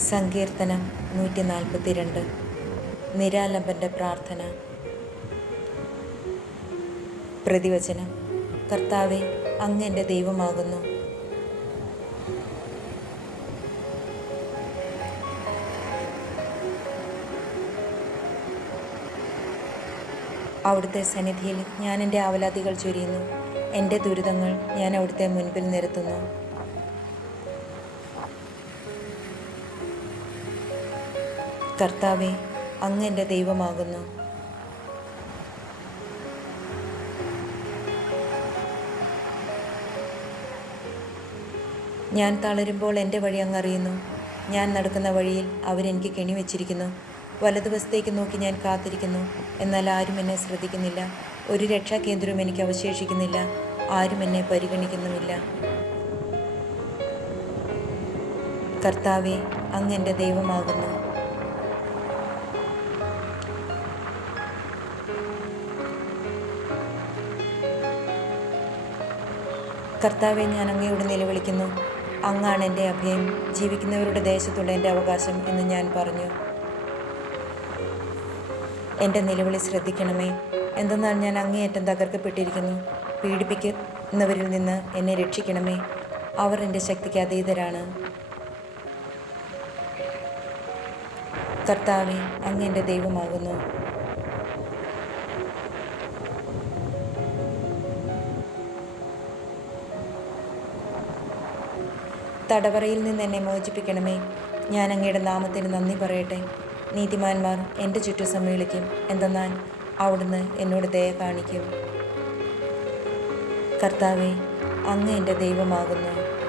സങ്കീർത്തനം നൂറ്റി നാൽപ്പത്തിരണ്ട് നിരാലംബന്റെ പ്രാർത്ഥന. പ്രതിവചനം. കർത്താവെ അങ്ങ് എന്റെ ദൈവമാകുന്നു. അവിടുത്തെ സന്നിധിയിൽ ഞാൻ എന്റെ ആവലാതികൾ ചൊരിയുന്നു. എന്റെ ദുരിതങ്ങൾ ഞാൻ അവിടുത്തെ മുൻപിൽ നിരത്തുന്നു. കർത്താവെ അങ്ങ് എന്റെ ദൈവമാകുന്നു. ഞാൻ തളരുമ്പോൾ എന്റെ വഴി അങ്ങ് അറിയുന്നു. ഞാൻ നടക്കുന്ന വഴിയിൽ അവരെനിക്ക് കെണിവെച്ചിരിക്കുന്നു വലതുവശത്തേക്ക് നോക്കി ഞാൻ കാത്തിരിക്കുന്നു. എന്നാൽ ആരും എന്നെ ശ്രദ്ധിക്കുന്നില്ല. ഒരു രക്ഷാകേന്ദ്രവും എനിക്ക് അവശേഷിക്കുന്നില്ല. ആരും എന്നെ പരിഗണിക്കുന്നുമില്ല. കർത്താവെ അങ്ങ് എന്റെ ദൈവമാകുന്നു. കർത്താവെ ഞാൻ അങ്ങയോട് നിലവിളിക്കുന്നു. അങ്ങാണ് എന്റെ അഭയം. ജീവിക്കുന്നവരുടെ ദേശത്തുള്ള എന്റെ അവകാശം എന്ന് ഞാൻ പറഞ്ഞു. എന്റെ നിലവിളി ശ്രദ്ധിക്കണമേ. എന്തെന്നാൽ ഞാൻ അങ്ങേയറ്റം തകർക്കപ്പെട്ടിരിക്കുന്നു. പീഡിപ്പിക്കുന്നവരിൽ നിന്ന് എന്നെ രക്ഷിക്കണമേ. അവർ എന്റെ ശക്തിക്ക് അതീതരാണ്. കർത്താവെ അങ്ങ് എന്റെ ദൈവമാകുന്നു. തടവറയിൽ നിന്ന് എന്നെ മോചിപ്പിക്കണമേ. ഞാൻ അങ്ങയുടെ നാമത്തിന് നന്ദി പറയട്ടെ. നീതിമാന്മാർ എന്റെ ചുറ്റും സമ്മേളിക്കും. എന്തെന്നാൽ അവിടുന്ന് എന്നോട് ദയ കാണിക്കും. കർത്താവെ അങ്ങ് എന്റെ ദൈവമാകുന്നു.